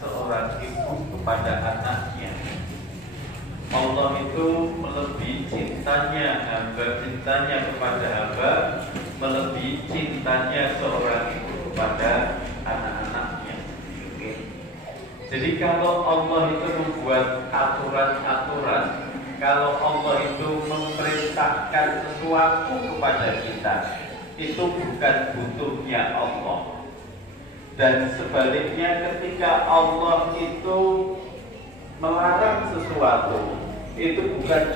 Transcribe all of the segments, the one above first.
Seorang ibu kepada anaknya, Allah itu melebihi cintanya kepada hamba, melebihi cintanya seorang ibu kepada anak-anaknya. Jadi kalau Allah itu membuat aturan-aturan, kalau Allah itu memerintahkan sesuatu kepada kita, itu bukan butuhnya Allah. Dan sebaliknya ketika Allah itu melarang sesuatu, itu bukan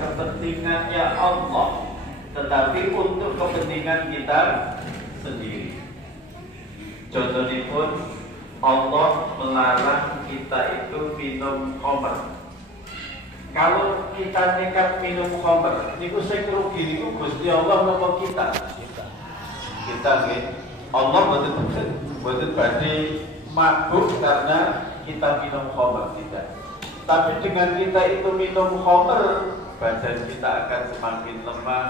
kepentingannya Allah, tetapi untuk kepentingan kita sendiri. Contohnya pun Allah melarang kita itu minum khamr. Kalau kita nekat minum khamr, niku sing rugi niku Gusti Allah napa kita? Kita nggih. Allah betul berarti mabuk karena kita minum khamr, tidak. Tapi dengan kita itu minum khamr, badan kita akan semakin lemah,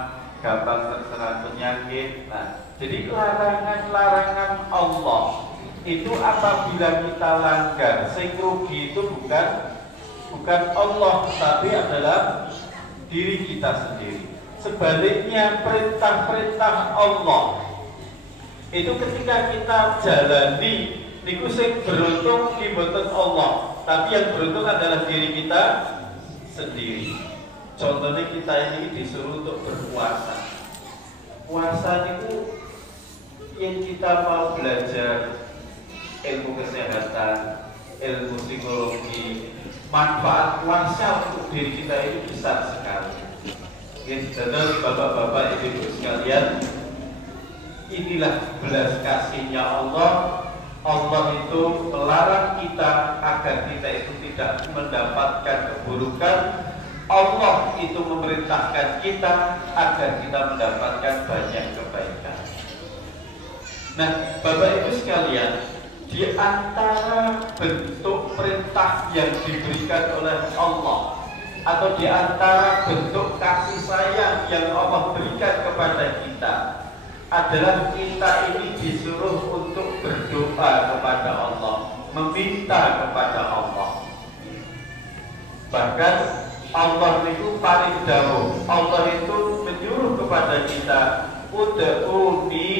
gampang terserang penyakit. Nah, jadi larangan-larangan Allah itu apabila kita langgar, sing rugi itu bukan Allah, tapi adalah diri kita sendiri. Sebaliknya perintah-perintah Allah itu ketika kita jalani, niku sing beruntung ki mboten Allah, tapi yang beruntung adalah diri kita sendiri. Contohnya kita ini disuruh untuk berpuasa. Puasa niku yang kita mau belajar ilmu kesehatan, ilmu psikologi, manfaat puasa untuk diri kita itu besar sekali. Jadi bapak-bapak, ibu-ibu sekalian, inilah belas kasihnya Allah. Allah itu melarang kita agar kita itu tidak mendapatkan keburukan. Allah itu memerintahkan kita agar kita mendapatkan banyak kebaikan. Nah, Bapak Ibu sekalian, di antara bentuk perintah yang diberikan oleh Allah, atau di antara bentuk kasih sayang yang Allah berikan kepada kita, adalah kita ini disuruh untuk berdoa kepada Allah, meminta kepada Allah. Bahkan Allah itu paling dahulu, Allah itu menyuruh kepada kita, ud'uni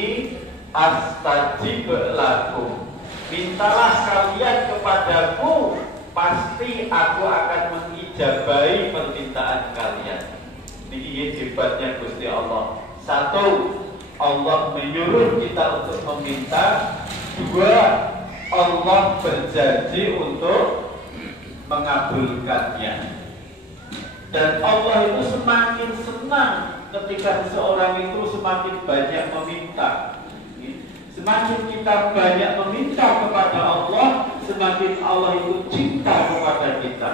astajib lakum. Mintalah kalian kepadaku, pasti aku akan mengijabahi permintaan kalian. Ini hebatnya Gusti Allah. Satu, Allah menyuruh kita untuk meminta. Dua, Allah berjanji untuk mengabulkannya. Dan Allah itu semakin senang ketika seseorang itu semakin banyak meminta. Semakin kita banyak meminta kepada Allah, semakin Allah itu cinta kepada kita.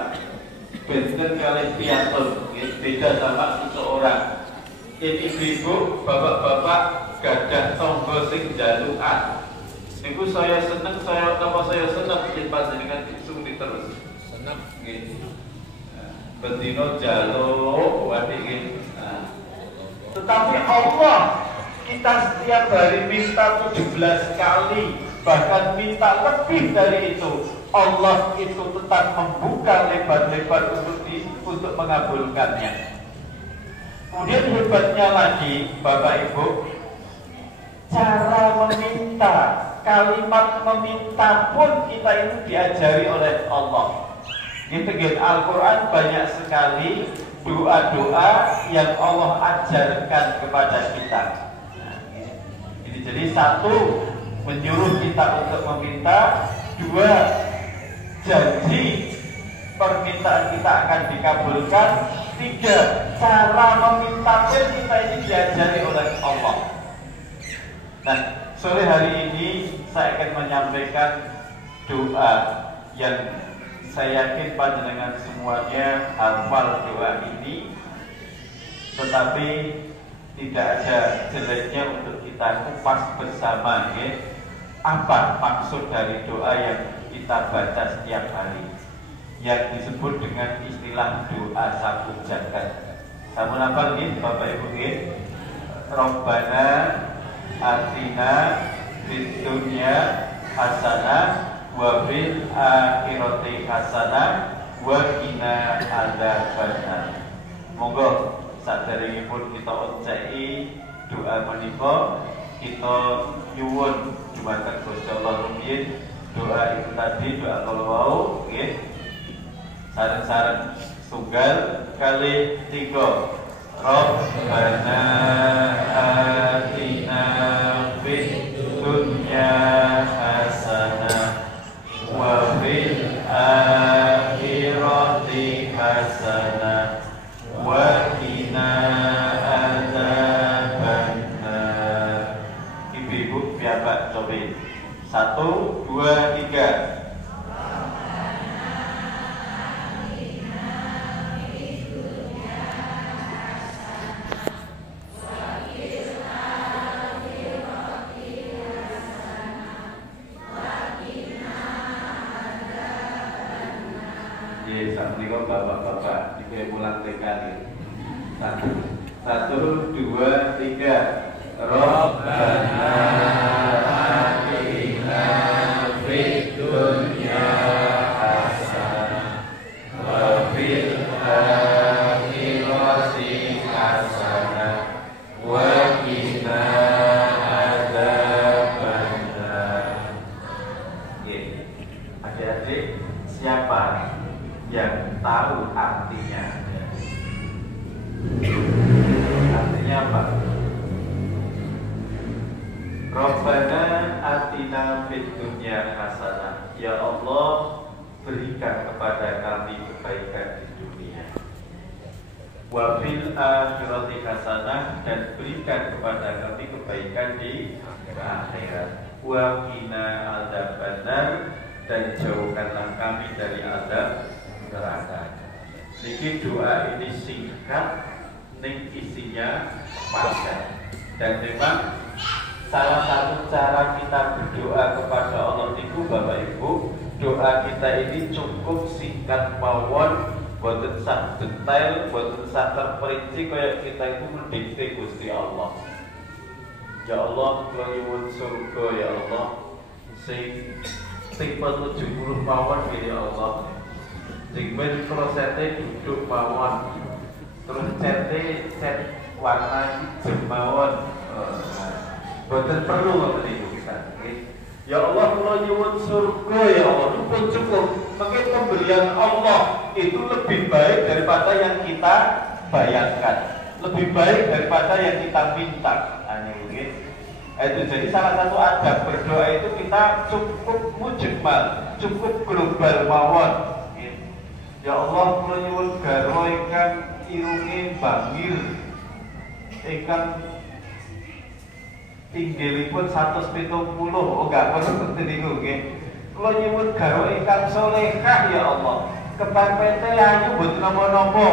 Benten kali piantun, beda sama seseorang. Ibu-ibu, bapak-bapak gadah tonggo sing jalukan. Niku saya seneng, saya seneng panjenengan disuni terus. Seneng nggih. Bendino jaluk wadik nggih. Tetapi Allah, kita setiap hari minta 17 kali, bahkan minta lebih dari itu. Allah itu tetap membuka lebar-lebar untuk mengabulkannya. Kemudian hebatnya lagi, Bapak Ibu, cara meminta, kalimat meminta pun kita itu diajari oleh Allah. Di Al-Quran banyak sekali doa-doa yang Allah ajarkan kepada kita. Ini jadi satu, menyuruh kita untuk meminta. Dua, janji permintaan kita akan dikabulkan. Tiga, cara meminta pun kita ini diajari oleh Allah. Nah, sore hari ini saya akan menyampaikan doa yang saya yakin panjenengan semuanya hafal doa ini, tetapi tidak ada jeleknya untuk kita kupas bersama, ya. Apa maksud dari doa yang kita baca setiap hari, yang disebut dengan istilah doa sapu jagat. Sampun hafal nggih Bapak Ibu nggih? Rabbana atina fid dunya hasanah wa fil akhirati hasanah wa qina adzabannar. Monggo saderengipun kita ucai doa menika kita nyuwun dumateng Gusti Allah rumiyin doa itu tadi doa kalau nggih sareng-sareng tunggal kali 3 Rabbana atina fid dunya hasanah wa fil akhirati hasanah wa qina adzabannar. Ibu-ibu piyambak coba 1, 2, 3. Assalamualaikum bapak-bapak, juga pulang TK. 1, 2, 3. Rabbana atina fid dunya hasanah wa fil akhirati hasanah wa qina adzabannar. Adik-adik, siapa yang tahu artinya? Artinya apa? Rabbana atina fid dunya hasanah. Ya Allah, berikan kepada kami kebaikan di dunia. Wa fil akhirati hasanah, dan berikan kepada kami kebaikan di akhirat. Wa qina adzabannar, dan jauhkanlah kami dari azab neraka. Niki doa ini singkat, ning isinya padat. Dan memang salah satu cara kita berdoa kepada Allah itu Bapak Ibu, doa kita ini cukup singkat mawon, boten sak detail, boten sak terperinci kaya kita itu mendikte Gusti Allah. Ya Allah, kula nyuwun surga ya Allah sing tipe 70 mawon ya Allah. Sing ben klosete duduk mawon. Terus cet warna hijau mawon. Boten perlu ngoten niku kita. Ya Allah, kula nyuwun surga ya Allah, pun cukup. Mungkin pemberian Allah itu lebih baik daripada yang kita bayangkan, lebih baik daripada yang kita minta. Itu jadi salah satu adab berdoa itu kita cukup mujmal, cukup global mawon. Ya Allah, kula nyuwun garwa ingkang irunge bangir, ingkang inggilipun 170. Oh enggak perlu seperti niku nggih. Kula nyuwun garwa ingkang salehah ya Allah. Kepepete ayu mboten napa-napa.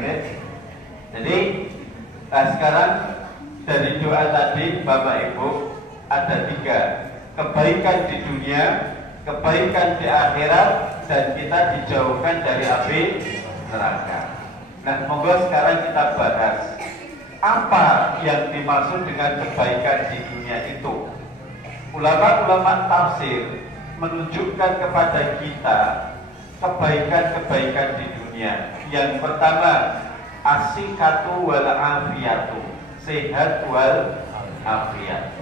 Nggih. Jadi sekarang dari doa tadi Bapak Ibu ada 3. Kebaikan di dunia, kebaikan di akhirat, dan kita dijauhkan dari api neraka. Nah, monggo sekarang kita bahas apa yang dimaksud dengan kebaikan di dunia itu. Ulama-ulama tafsir menunjukkan kepada kita kebaikan-kebaikan di dunia. Yang pertama, asikatu wal afiyatu, sehat wal afiyat.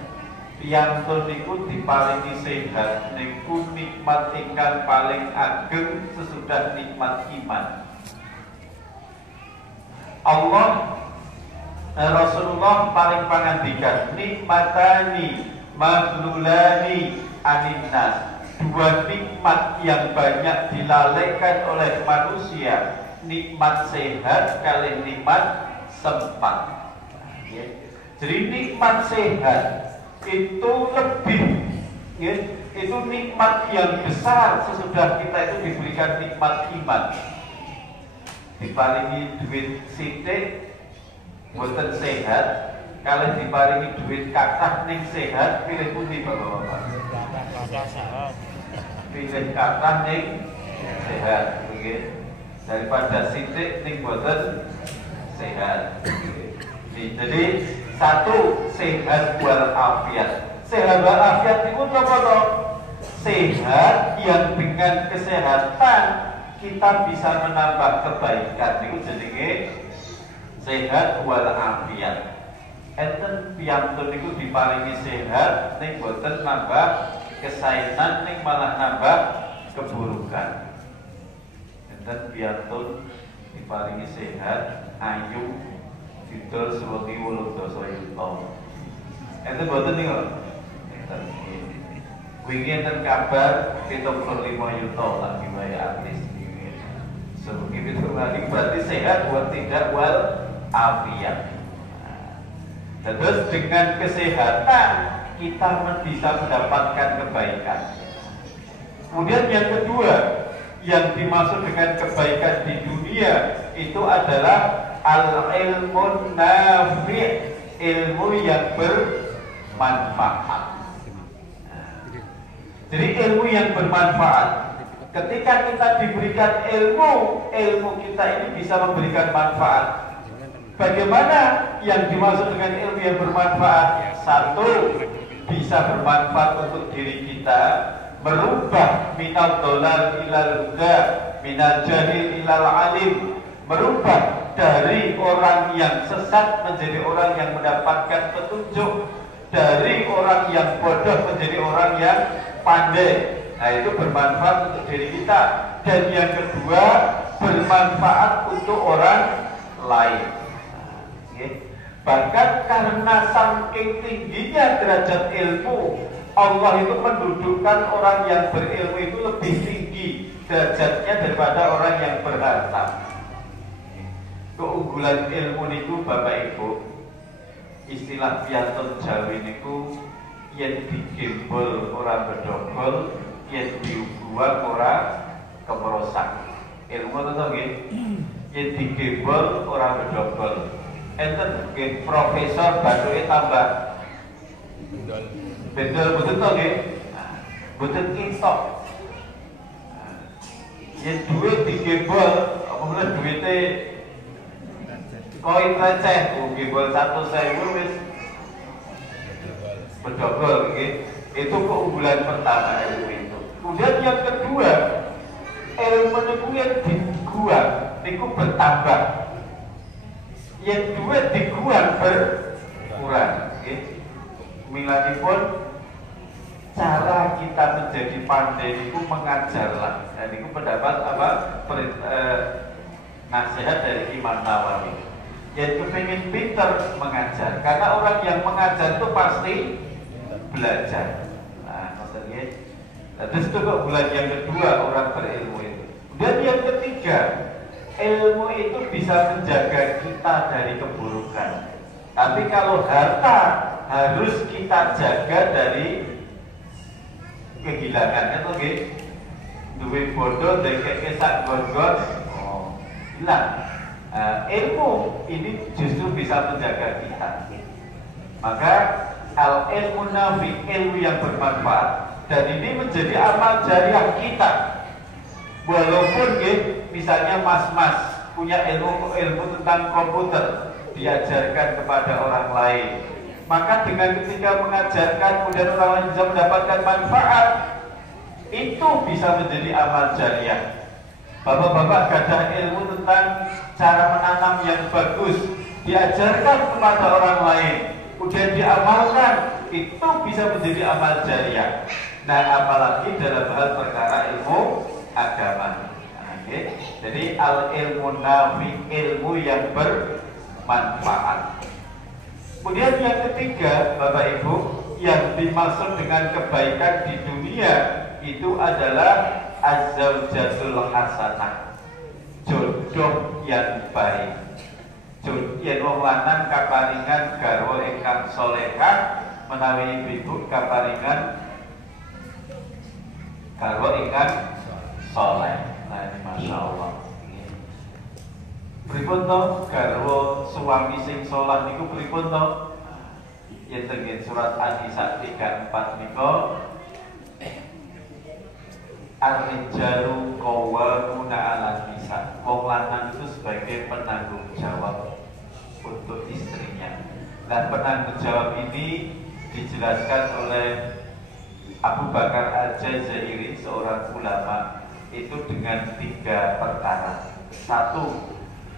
Yang niku diparingi sehat niku nikmat ingkang paling ageng sesudah nikmat iman. Allah Rasulullah paling pangandikan nikmatani maghlulani aninnas, 2 nikmat yang banyak dilalaikan oleh manusia, nikmat sehat kali nikmat sempat. Jadi nikmat sehat itu lebih, itu nikmat yang besar sesudah kita itu diberikan nikmat iman. Diparingi duit sithik boten sehat, kalau diparingi duit kathah ning sehat, pilih pundi Bapak-bapak? Pilih kathah ning sehat, daripada sithik ning boten sehat. Jadi 1, sehat wal afiat. Sehat wal afiat itu apa? sehat, yang dengan kesehatan kita bisa menambah kebaikan. Itu jenenge sehat wal afiat. Enten piyantun niku diparingi sehat ning boten nambah kesaenan, ning malah nambah keburukan. Enten piyantun diparingi sehat, ayu, didol sewengi 8 yuta. Enten boten niku. Enten. Wingi enten kabar 75 yuta lagi wae artis. Sewengi itu berarti sehat buat tidak wal afiat. Terus dengan kesehatan kita bisa mendapatkan kebaikan. Kemudian yang kedua, yang dimaksud dengan kebaikan di dunia itu adalah al-ilmun nafi', ilmu yang bermanfaat. Jadi ilmu yang bermanfaat. Ketika kita diberikan ilmu kita ini bisa memberikan manfaat. Bagaimana yang dimaksud dengan ilmu yang bermanfaat? Satu, bisa bermanfaat untuk diri kita, merubah minal dolal ilal huda, minal jahil ilal alim, merubah dari orang yang sesat menjadi orang yang mendapatkan petunjuk, dari orang yang bodoh menjadi orang yang pandai. Nah, itu bermanfaat untuk diri kita. Dan yang kedua, bermanfaat untuk orang lain. Bahkan karena saking tingginya derajat ilmu, Allah itu mendudukkan orang yang berilmu itu lebih tinggi derajatnya daripada orang yang berharta. Keunggulan ilmu niku Bapak Ibu, istilah piyantun Jawi niku yen digembol ora bedogol, yen diubuang ora kemerosak. Ilmu itu nggih, yen digembol ora bedogol. Enten nggih profesor bathuke tambah bendol betul to nggih. Boten kintok. Yen duit digembol, apa meneh duwite koin receh, gembol 1.000 wis bedogol nggih. Itu keunggulan pertama ilmu itu. Kemudian yang kedua, ilmu niku yang diguang niku bertambah. Yang duit diguang berkurang. Milanipun cara kita menjadi pandai itu mengajarlah. Dan itu pendapat apa? Nasihat dari Imam Nawawi. Yang kepingin pinter mengajar, karena orang yang mengajar itu pasti belajar. Nah, maksudnya, terus itu keunggulan yang kedua orang berilmu itu. Dan yang ketiga, ilmu itu bisa menjaga kita dari keburukan. Tapi kalau harta harus kita jaga dari kehilangan. Itu nggih. Duwe bodoh dekek sak gon-gon, oh, hilang. Ilmu ini justru bisa menjaga kita. Maka al ilmu nafi, ilmu yang bermanfaat, dan ini menjadi amal jariah kita. Walaupun misalnya mas-mas punya ilmu tentang komputer, diajarkan kepada orang lain, maka dengan ketika mengajarkan kemudian orang lain bisa mendapatkan manfaat, itu bisa menjadi amal jariah. Bapak-bapak gadah ilmu tentang cara menanam yang bagus, diajarkan kepada orang lain, kemudian diamalkan, itu bisa menjadi amal jariah. Nah, apalagi dalam hal perkara ilmu agama. Okay. Jadi al ilmu nafi, ilmu yang bermanfaat. Kemudian yang ketiga, Bapak Ibu, yang dimaksud dengan kebaikan di dunia itu adalah az-zawjatul hasanah, jodoh yang baik. Yen wong lanang kaparingan garwa ingkang salehah, menawi ibu kaparingan garwa ingkang soleh. Nah, ini Masya Allah. Pripun to garwa suami sing saleh niku pripun to? Yen teng surat An-Nisa 34 nika ar-rijalu qawwamuna 'alan nisa. Wong lanang itu sebagai penanggung jawab untuk istrinya. Dan penanggung jawab ini dijelaskan oleh Abu Bakar Al-Jazairi, seorang ulama, itu dengan 3 perkara. 1,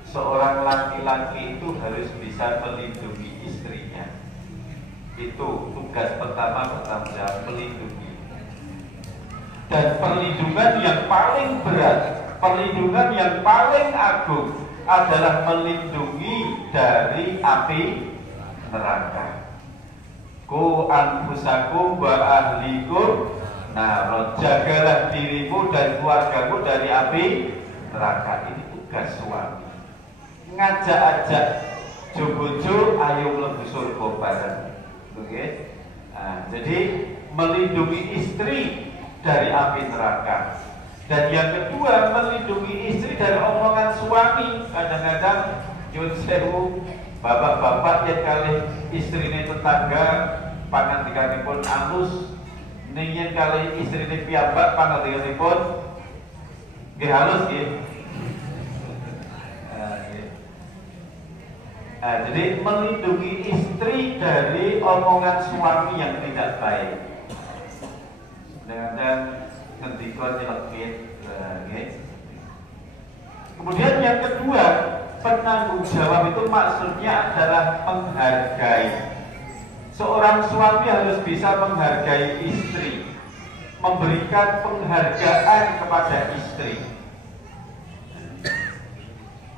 seorang laki-laki itu harus bisa melindungi istrinya. Itu tugas pertama, melindungi. Dan perlindungan yang paling berat, perlindungan yang paling agung adalah melindungi dari api neraka. Ku anfusakum wa ahlikum nar, jagalah dirimu dan keluargamu dari api neraka. Ini tugas suami. Ngajak-ajak jobojo ayo mlebu surga bareng. Oke. Nah, jadi melindungi istri dari api neraka. Dan yang kedua, melindungi istri dari omongan suami. Kadang-kadang nyun sewu, bapak-bapak yang kali istri ini tetangga pangandikanipun halus, ningin kali istri ini piyambak pangandikanipun nggih halus nggih. Nah, jadi melindungi istri dari omongan suami yang tidak baik. Kadang-kadang ngendika nyelekit. Kemudian yang kedua, penanggung jawab itu maksudnya adalah menghargai. Seorang suami harus bisa menghargai istri, memberikan penghargaan kepada istri.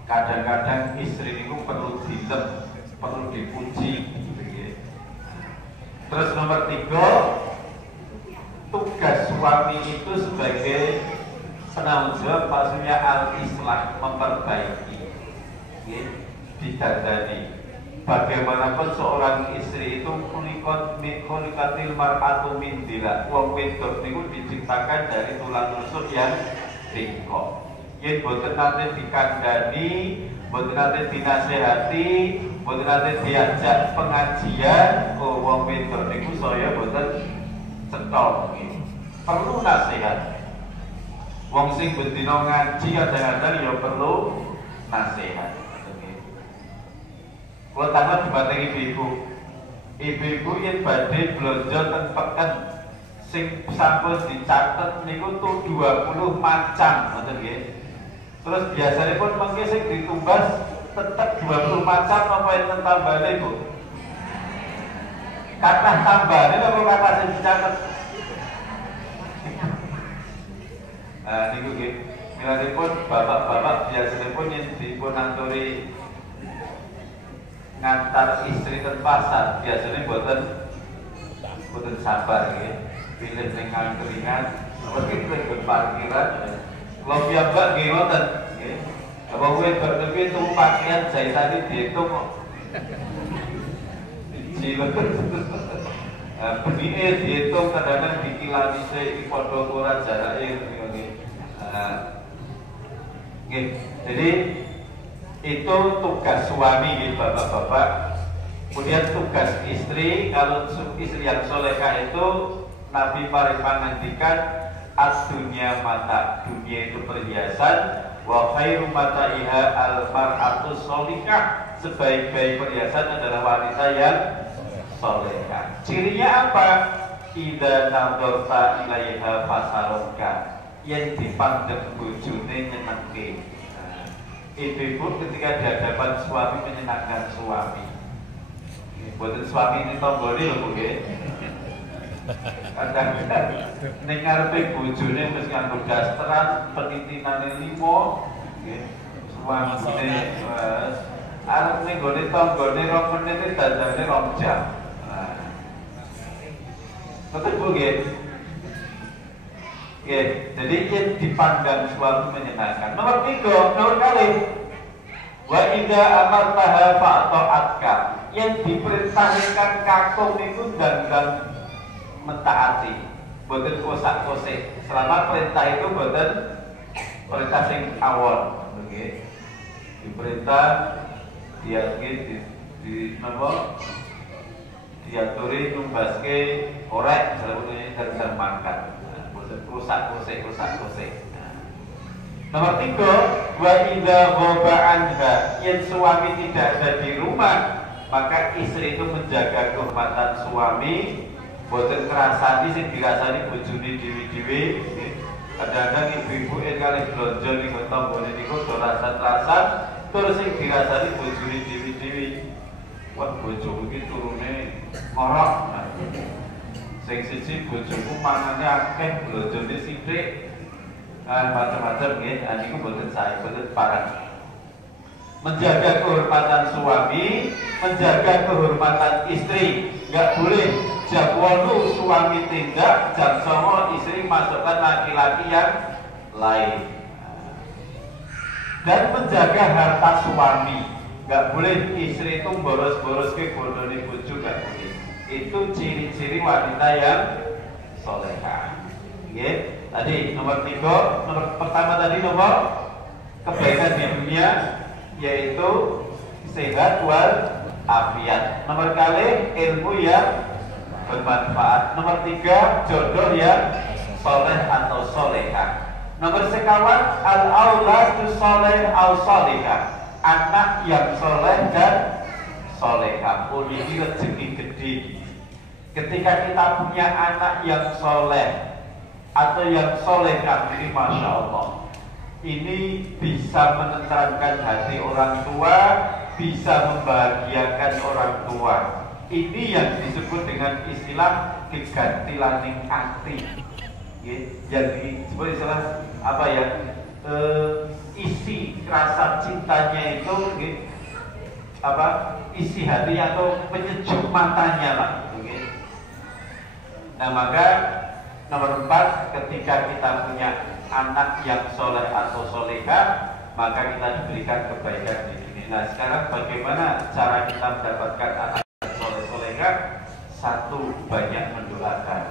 Kadang-kadang istri itu perlu dilem, perlu dipuji. Terus nomor 3, tugas suami itu sebagai penanggung jawab maksudnya al-islah, memperbaiki, didandani. Bagaimanapun seorang istri itu kulikatil mar'atu min dila, wong wedok niku diciptakan dari tulang rusuk yang bengkok. Yen boten nate dikandani, boten nate dinasehati, boten nate diajak pengajian, oh wong wedok niku saya boten cetha. Perlu nasihat. Wong sing bendina ngaji kadang-kadang ya perlu nasihat. Kalau tanpa dibatengi ibu-ibu yang badai belanja ten peken sing sampun dicatet niku tuh 20 macam, ngoten nggih. Terus biasanya pun mengke sing ditumbas tetap 20 macam apa yang tambahane, Bu? Kata tambahane apa kata sing dicatet? Nah, niku nggih. Milanipun bapak-bapak biasanya pun yang dipun anturi ngantar istri ke pasar biasanya boten sabar ya, pilih dengan keringan apa kita ke parkiran kalau piyambak nggih ngoten nggih apa kowe bertepi itu pakaian jahitan dihitung kok jiwet benike dihitung kadang-kadang dikilani iki padha ora jarake nggih. Nggih, jadi itu tugas suami gitu bapak-bapak. Kemudian tugas istri, kalau istri yang solehah itu Nabi Paripan ngendikan ad-dunya mata, dunia itu perhiasan, wa khairu mataiha al-mar'atu sholihah, sebaik-baik perhiasan adalah wanita yang solehah. Cirinya apa? Idza nadharta ilaiha fasaroka, yang dipandang bojone nyenengke. Ibu-ibu ketika di hadapan suami menyenangkan suami. Buatan suami ini tombol ini loh, Bu. Kadang-kadang ning ngarepe bojone wis nganggo dasteran, penitinan 5, suamine arep ning gone tanggane 2 menit dadane 2 jam. Betul, Bu, nggih. Oke, jadi yang dipandang suami menyenangkan. Nomor 3, nomor kali, wa idza amartaha fa'ta'atka, yang diperintahkan kakung itu dan mentaati, boten kosak-kosik. Selama perintah itu boten perintah sing awal, oke. Diperintah dia di napa? Diaturi numbaske korek misalnya dari makan. Rusak-rusik. Nomor 3, wa idza ghaba anha, yang suami tidak ada di rumah, maka istri itu menjaga kehormatan suami boten ngrasani sing dirasani bojone dhewe-dhewe. Kadang-kadang ibu-ibu kali blonjo niku tanggane niku do rasan-rasan terus sing dirasani bojone dhewe-dhewe. Wah, bojoku iki turune ngorok. Sing siji bojoku mangane akeh, blonjone sithik. Macam-macam nggih, niku boten sae, boten parang. Menjaga kehormatan suami, menjaga kehormatan istri. Enggak boleh jam 8 suami tindak, jam 9 istri masukkan laki-laki yang lain. Dan menjaga harta suami. Enggak boleh istri itu boros-boros ke bondone bojo, enggak boleh. Itu ciri-ciri wanita yang solehah. Nggih. Tadi nomor 3, nomor pertama tadi nomor kebaikan di dunia, yaitu sehat wal afiat. Nomor kali ilmu yang bermanfaat. Nomor 3 jodoh yang soleh atau solehah. Nomor sekawan al auladu soleh au solehah, anak yang soleh dan solehah. Oh, ini rezeki gede. Ketika kita punya anak yang soleh atau yang solehah, ini masya Allah, ini bisa menenteramkan hati orang tua, bisa membahagiakan orang tua. Ini yang disebut dengan istilah diganti laning ati. Yang disebut istilah apa ya? Isi rasa cintanya itu, apa? Isi hati atau penyejuk matanya lah. Nah, maka nomor 4, ketika kita punya anak yang soleh atau solehah, maka kita diberikan kebaikan di sini. Nah, sekarang bagaimana cara kita mendapatkan anak yang soleh solehah? 1, banyak mendoakan.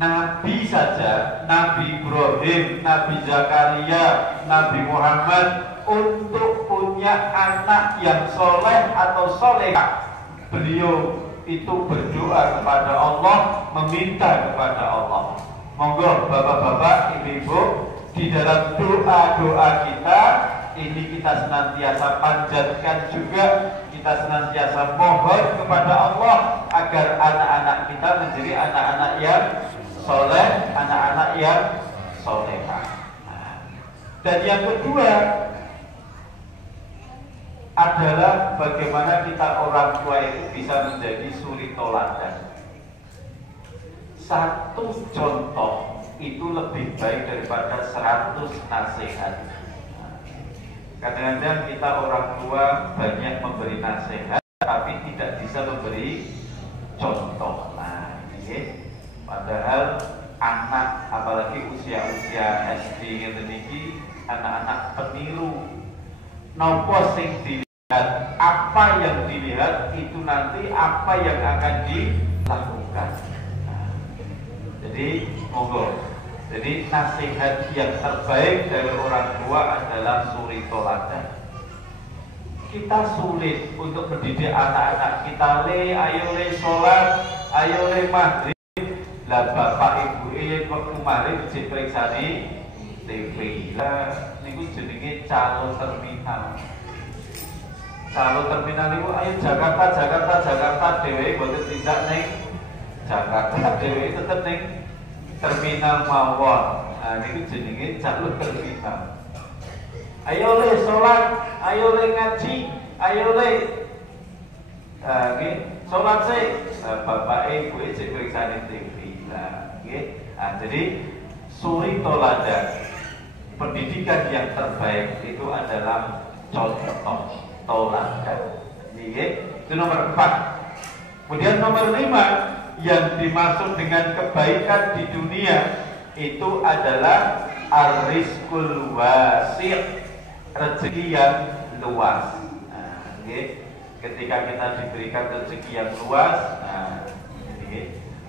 Nabi saja, Nabi Ibrahim, Nabi Zakaria, Nabi Muhammad, untuk punya anak yang soleh atau solehah, beliau itu berdoa kepada Allah, meminta kepada Allah. Monggo bapak-bapak, ibu-ibu, di dalam doa-doa kita ini kita senantiasa panjatkan juga, kita senantiasa mohon kepada Allah agar anak-anak kita menjadi anak-anak yang soleh, anak-anak yang solehah. Dan yang kedua adalah bagaimana kita orang tua itu bisa menjadi suri toladan. 1 contoh itu lebih baik daripada 100 nasihat. Kadang-kadang kita orang tua banyak memberi nasihat tapi tidak bisa memberi contoh. Nah, ini padahal anak, apalagi usia-usia SD ini, anak-anak peniru. Nopo sing dilihat, apa yang dilihat itu nanti apa yang akan dilakukan. Nah, jadi monggo. Jadi nasihat yang terbaik dari orang tua adalah suri toladan. Kita sulit untuk mendidik anak-anak kita, ayo sholat, ayo maghrib. Lah bapak ibu kok kemarin diperiksa di TV. Lah niku jenenge calon terminal. Calon terminal itu ayo Jakarta dhewe boten tindak ning Jakarta dhewe tetep ning terminal mawon. Nah niku jenenge calon terminal. Ayo le salat, ayo le ngaji, ayo le nggih salat sih. Bapak ibu cek periksa ning TV. Nah, nggih. Nah, jadi suri toladan, pendidikan yang terbaik itu adalah contoh toladan. Itu nomor 4. Kemudian nomor 5, yang dimaksud dengan kebaikan di dunia itu adalah ar-rizqul wasi', rezeki yang luas. Nah, ketika kita diberikan rezeki yang luas, nah,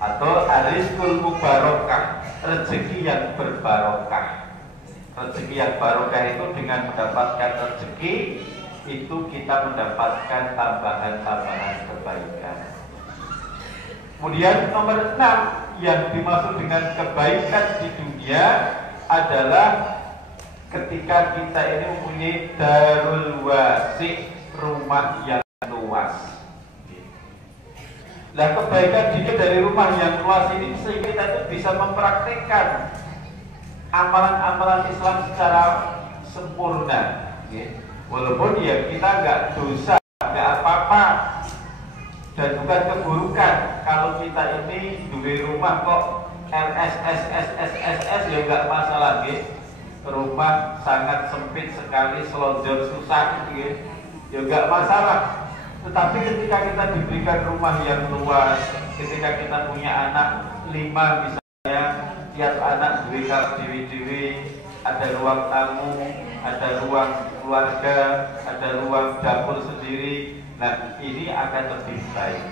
atau ar-rizqul mubarakah, rezeki yang berbarokah. Rezeki yang barokah itu dengan mendapatkan rezeki itu kita mendapatkan tambahan-tambahan kebaikan. Kemudian nomor 6, yang dimaksud dengan kebaikan di dunia adalah ketika kita ini mempunyai darul wasi', rumah yang luas. Nah, kebaikan diri dari rumah yang luas ini sehingga kita itu bisa mempraktikkan amalan-amalan Islam secara sempurna. Walaupun ya kita nggak dosa, nggak apa-apa, dan bukan keburukan. Kalau kita ini di rumah kok LSS ya nggak masalah, rumah sangat sempit sekali, selonjor susah, ya nggak masalah. Tetapi ketika kita diberikan rumah yang luas, ketika kita punya anak 5 misalnya, tiap anak berikan dewi-dewi, ada ruang tamu, ada ruang keluarga, ada ruang dapur sendiri. Nah, ini akan lebih baik.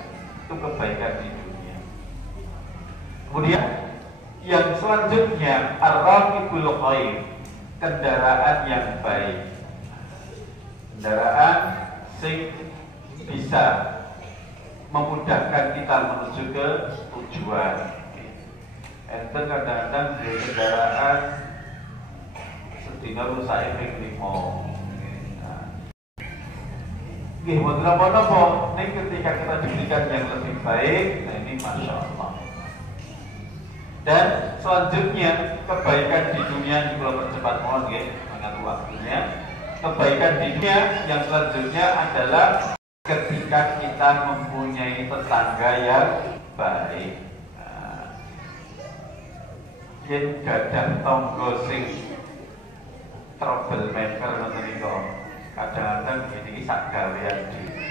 Itu kebaikan di dunia. Kemudian yang selanjutnya, ar-raqibul khair, kendaraan yang baik. Kendaraan sing bisa memudahkan kita menuju ke tujuan. Enten kadang-kadang di kendaraan sedina rusak ping 5. Nggih, mboten napa-napa, ning ketika kita diberikan yang lebih baik, nah ini masya Allah. Dan selanjutnya kebaikan di dunia ini kalau percepat mohon nggih, mengatur waktunya. Kebaikan di dunia yang selanjutnya adalah ketika kita mempunyai tetangga yang baik. Yen gadah tangga sing troublemaker ngoten niku, kadang-kadang ini sak gawean dhewe.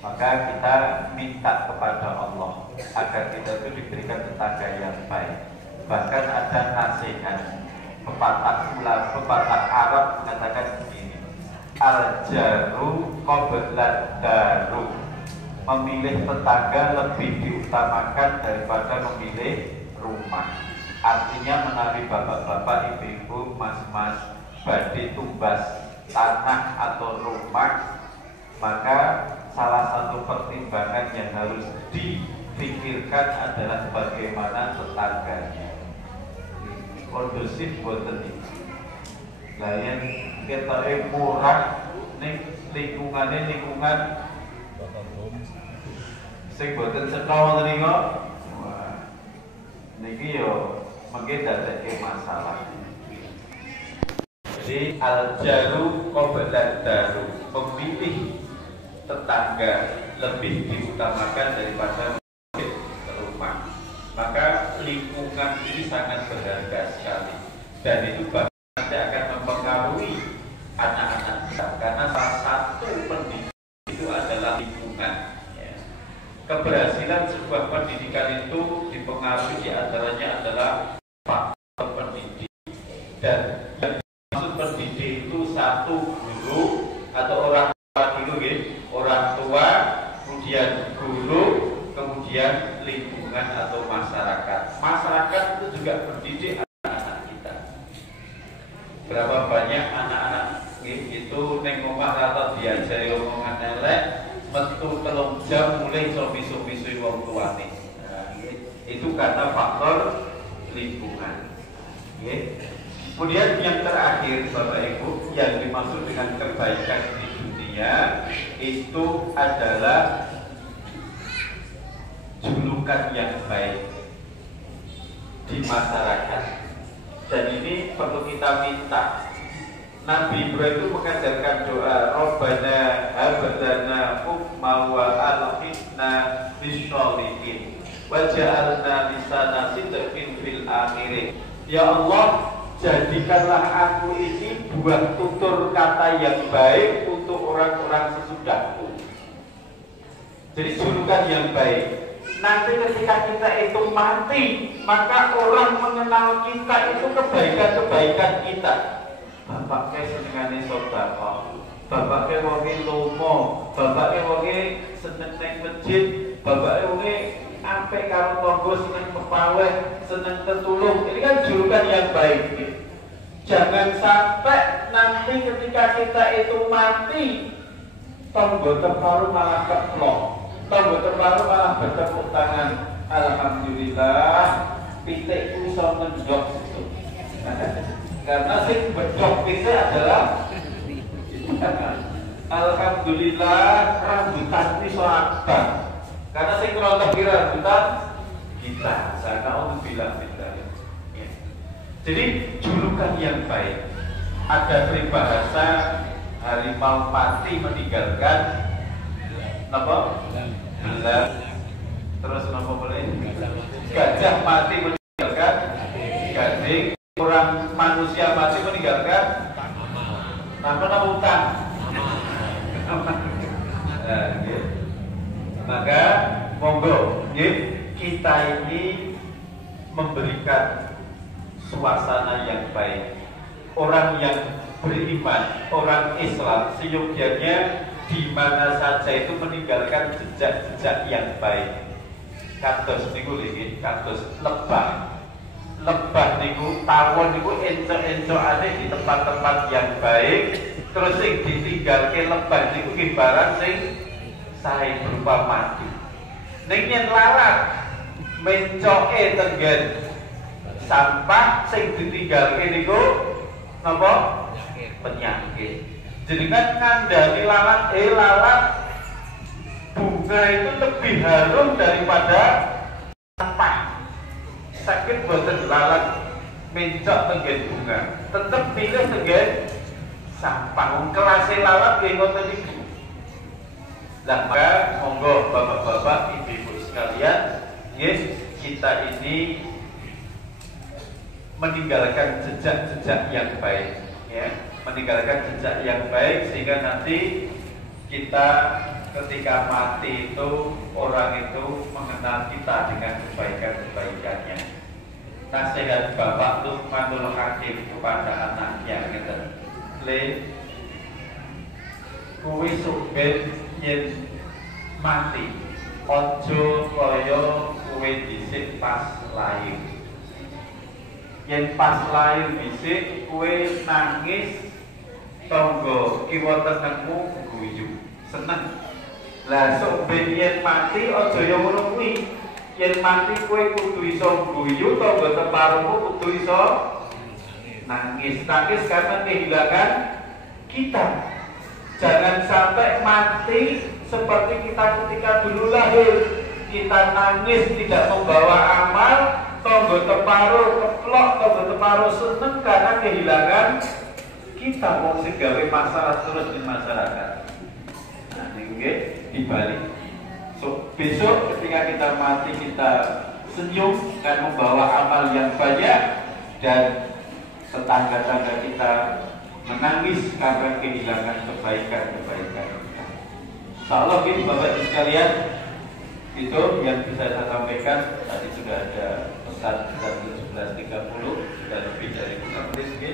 Maka kita minta kepada Allah agar kita itu diberikan tetangga yang baik. Bahkan ada nasihat pepatah Arab mengatakan begini, al-jaru qabla daru, memilih tetangga lebih diutamakan daripada memilih rumah. Artinya menawi bapak-bapak, ibu-ibu, mas-mas badhe tumbas tanah atau rumah, maka salah satu pertimbangan yang harus dipikirkan adalah bagaimana tetangganya. Kondusif boten iki. Lah yen ketoke murah ning lingkungan sing boten cetha wonten niku, niki yo mengke dadake masalah. Jadi al-jaru qabla daru, memilih tetangga lebih diutamakan daripada rumah. Maka lingkungan ini sangat berharga sekali, dan itu bahkan akan mempengaruhi anak-anak kita, karena salah satu pendidikan itu adalah lingkungan. Keberhasilan sebuah pendidikan itu dipengaruhi diantaranya adalah faktor pendidik, dan maksud pendidik itu satu guru atau orang tua dulu, orang tua, kemudian guru, kemudian lingkungan atau masyarakat. Masyarakat itu juga mendidik anak-anak kita. Berapa banyak anak-anak itu neng omah rata diajari omongan elek, metu 3 jam mulai sobi-sobi wong tuane. Nah, itu karena faktor lingkungan. Kemudian yang terakhir, Bapak Ibu, yang dimaksud dengan kebaikan di dunia itu adalah julukan yang baik di masyarakat. Dan ini perlu kita minta. Nabi Ibrahim itu mengajarkan doa, Rabbana hab lana hukma wa alhikna bisyolihin waj'alna lisana sidqin fil akhirin. Ya Allah, jadikanlah aku ini buah tutur kata yang baik untuk orang-orang sesudahku. Jadi julukan yang baik. Nanti ketika kita itu mati, maka orang mengenal kita itu kebaikan-kebaikan kita. Bapak ke senengane sedekah, bapak ke wonge lomo, bapak ke wonge seneng nang masjid, bapak ke wonge apik karo tangga, seneng pepaweh, seneng tetulung. Ini kan julukan yang baik. Jangan sampai nanti ketika kita itu mati, tangga terparu malah keplok, tangga terparu malah bertepuk tangan. Alhamdulillah, pitikku iso mendok situ. Karena sing bedok pitik adalah Alhamdulillah rambutan ini soaban. Karena saya kurang lebih rambutan kita. Saya bilang kita. Ya. Jadi julukan yang baik. Ada peribahasa harimau mati meninggalkan apa? Belah. Terus apa boleh? Gajah mati meninggalkan gading. Orang manusia mati meninggalkan nama hutan. Nah, gitu. Maka monggo, kita ini memberikan suasana yang baik. Orang yang beriman, orang Islam, seyogianya di mana saja itu meninggalkan jejak-jejak yang baik. Kados niku nggih, kados lebah. Lebah niku tawon niku enco-encokane di tempat-tempat yang baik. Terus sing ditinggalke lebah niku ki barang sing sae berupa mati. Ning yen larat mencoke tenggen sampah sing ditinggalke niku napa? Penyakit. Jenengan ngandani lalat bunga itu lebih harum daripada sampah. Sakit boten lalat mencok tenggen bunga. Tetep pilih tenggen sampah. Kelas lalat nggih ngoten niku. Lah maka monggo bapak-bapak, ibu-ibu sekalian, yes, kita ini meninggalkan jejak-jejak yang baik, ya, meninggalkan jejak yang baik sehingga nanti kita ketika mati itu orang itu mengenal kita dengan kebaikan-kebaikannya. Nasihat Bapak Luqmanul Hakim kepada anaknya gitu. Le kuwi suben yen mati ojo kaya kuwi dhisik pas lahir. Yen pas lahir dhisik kuwi nangis tangga kiwa tenengmu guyu seneng. Lah suben yen mati ojo yo ngono kuwi. Yen mati kowe kudu iso guyu tangga teparumu kudu iso nangis karena kehilangan kita. Jangan sampai mati seperti kita ketika dulu lahir. Kita nangis tidak membawa amal, tangga teparuh keplok, tangga teparuh seneng karena kehilangan kita. Wong sing gawe masalah terus di masyarakat. Nah, nggih dibalik. So, besok ketika kita mati kita senyum dan membawa amal yang banyak dan tetangga-tangga kita menangis karena kehilangan kebaikan-kebaikan kita. Insyaallah ini Bapak Ibu sekalian, itu yang bisa saya sampaikan. Tadi sudah ada pesan 17.30, sudah lebih dari 15 menit.